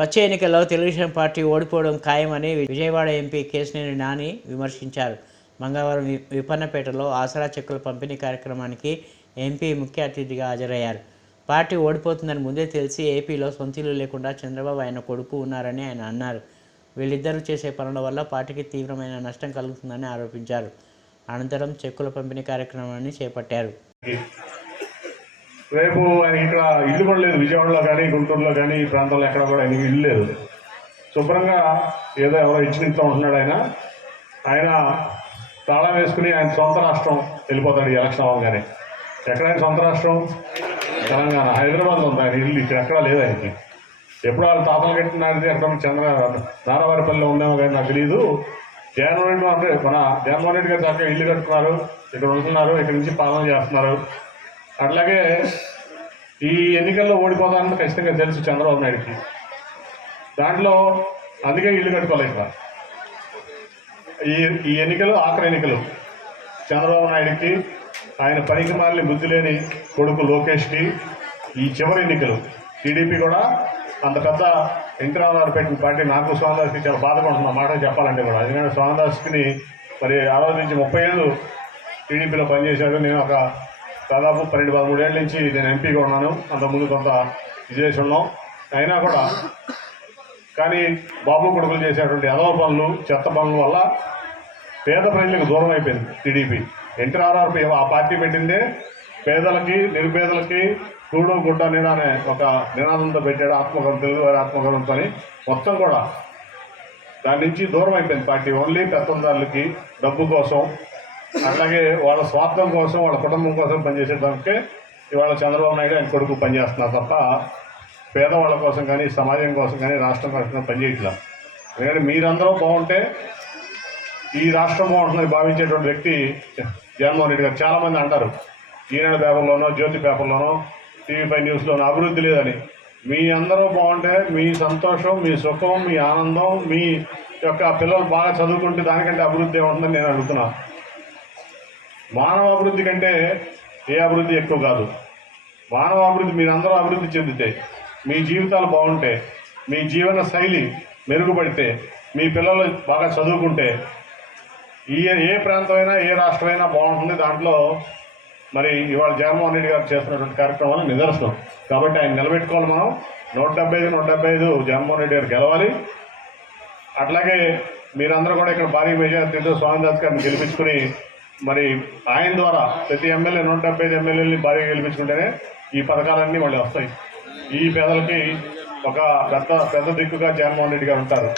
వచ్చే ఎన్నికల్లో తెలుగుదేశం పార్టీ ఓడిపోవడం ఖాయమని విజయవాడ ఎంపీ కేశినేని నాని విమర్శించారు. మంగళవారం విపన్నపేటలో ఆసరా చెక్కుల పంపిణీ కార్యక్రమానికి ఎంపీ ముఖ్య అతిథిగా హాజరయ్యారు. పార్టీ ఓడిపోతుందని ముందే తెలిసి ఏపీలో సొంతీలు లేకుండా చంద్రబాబు ఆయన కొడుకు ఉన్నారని ఆయన అన్నారు. వీళ్ళిద్దరూ చేసే పనుల వల్ల పార్టీకి తీవ్రమైన నష్టం కలుగుతుందని ఆరోపించారు. అనంతరం చెక్కుల పంపిణీ కార్యక్రమాన్ని చేపట్టారు. రేపు ఆయన ఇక్కడ ఇల్లు కూడా లేదు. విజయవాడలో కానీ గుంటూరులో కానీ ఈ ప్రాంతంలో ఎక్కడ కూడా ఆయనకి ఇల్లు లేదు. శుభ్రంగా ఏదో ఎవరో ఇచ్చిన ఇంట్లో ఉంటున్నాడు. ఆయన తాళం వేసుకుని ఆయన సొంత రాష్ట్రం వెళ్ళిపోతాడు. ఈ ఎలక్షన్ అవ్వగానే ఎక్కడైనా సొంత రాష్ట్రం తెలంగాణ, హైదరాబాద్లో ఉంది ఆయన ఇల్లు. ఇక్కడ ఎక్కడా లేదు ఆయనకి. ఎప్పుడు వాళ్ళు తాతలు కట్టినది ఎక్కడ నారావారిపల్లిలో ఉన్నామో కానీ నాకు తెలియదు. జగన్మోహన్ రెడ్డి అంటే మన జగన్మోహన్ రెడ్డి గారు చక్కగా ఇల్లు కట్టుకున్నారు, ఇక్కడ ఉంటున్నారు, ఇక్కడ నుంచి పాలన చేస్తున్నారు. అట్లాగే ఈ ఎన్నికల్లో ఓడిపోతానని ఖచ్చితంగా తెలుసు చంద్రబాబు నాయుడికి. దాంట్లో అందుకే ఇల్లు కట్టుకోలేక ఈ ఎన్నికలు ఆఖరి ఎన్నికలు చంద్రబాబు నాయుడికి, ఆయన పనికి మాలిన బుద్ధి లేని కొడుకు లోకేష్కి ఈ చివరి ఎన్నికలు. టీడీపీ కూడా అంత పెద్ద ఎన్టీ రామారావు పెట్టిన పార్టీ. నాకు స్వామిదాస్కి చాలా బాధపడుతున్నా మాట చెప్పాలంటే కూడా. ఎందుకంటే స్వామిదాస్కి మరి ఆ రోజు నుంచి 30 ఏళ్ళు టీడీపీలో పనిచేశాడు. నేను ఒక దాదాపు 12-13 ఏళ్ళ నుంచి నేను ఎంపీగా ఉన్నాను. అంతకుముందు కొంత విజేసి ఉన్నాం. అయినా కూడా కానీ బాబు కొడుకులు చేసేటువంటి అదవ పనులు, చెత్త పనుల వల్ల పేద ప్రజలకు దూరం అయిపోయింది టీడీపీ. ఎన్టీ రామారావు ఆ పార్టీ పెట్టిందే పేదలకి, నిరుపేదలకి కూడు గుడ్డ నీడ అనే ఒక నినాదంతో పెట్టాడు. ఆత్మగౌరవం, తెలుగు వారి ఆత్మగౌరవంతో మొత్తం కూడా దాని నుంచి దూరం అయిపోయింది పార్టీ. ఓన్లీ పెత్తందారులకి డబ్బు కోసం, అట్లాగే వాళ్ళ స్వార్థం కోసం, వాళ్ళ కుటుంబం కోసం పనిచేసేదానికే ఇవాళ చంద్రబాబు నాయుడు ఆయన కొడుకు పనిచేస్తున్నారు తప్ప పేదవాళ్ళ కోసం కానీ, సమాజం కోసం కానీ, రాష్ట్రం కోసం పనిచేయట్లేదు. ఎందుకంటే మీరందరూ బాగుంటే ఈ రాష్ట్రం బాగుంటుందని భావించేటువంటి వ్యక్తి జగన్మోహన్ రెడ్డి గారు. చాలామంది అంటారు ఈనాడు పేపర్లోనో, జ్యోతి పేపర్లోనో, టీవీ5 న్యూస్లోనో అభివృద్ధి లేదని. మీ అందరూ బాగుంటే మీ సంతోషం, మీ సుఖం, మీ ఆనందం, మీ యొక్క పిల్లలు బాగా చదువుకుంటే దానికంటే అభివృద్ధి ఏముంటుందని నేను అడుగుతున్నాను. మానవ అభివృద్ధి కంటే ఏ అభివృద్ధి ఎక్కువ కాదు. మానవ అభివృద్ధి మీరందరూ అభివృద్ధి చెందితే, మీ జీవితాలు బాగుంటే, మీ జీవన శైలి మెరుగుపడితే, మీ పిల్లలు బాగా చదువుకుంటే ఏ ప్రాంతమైనా, ఏ రాష్ట్రమైనా బాగుంటుంది. దాంట్లో మరి ఇవాళ జగన్మోహన్ రెడ్డి గారు చేస్తున్నటువంటి కార్యక్రమాలు నిదర్శనం. కాబట్టి ఆయన నిలబెట్టుకోవాలి. మనం 175 జగన్మోహన్ రెడ్డి గారు గెలవాలి. అట్లాగే మీరందరూ కూడా ఇక్కడ భారీ మెజార్టీతో స్వామిదాస్ గారిని గెలిపించుకుని మరి ఆయన ద్వారా ప్రతి ఎమ్మెల్యే 175 ఎమ్మెల్యేలని భారీగా గెలిపించుకుంటేనే ఈ పథకాలన్నీ మళ్ళీ వస్తాయి. ఈ పేదలకి ఒక పెద్ద దిక్కుగా జగన్మోహన్ రెడ్డి గారు ఉంటారు.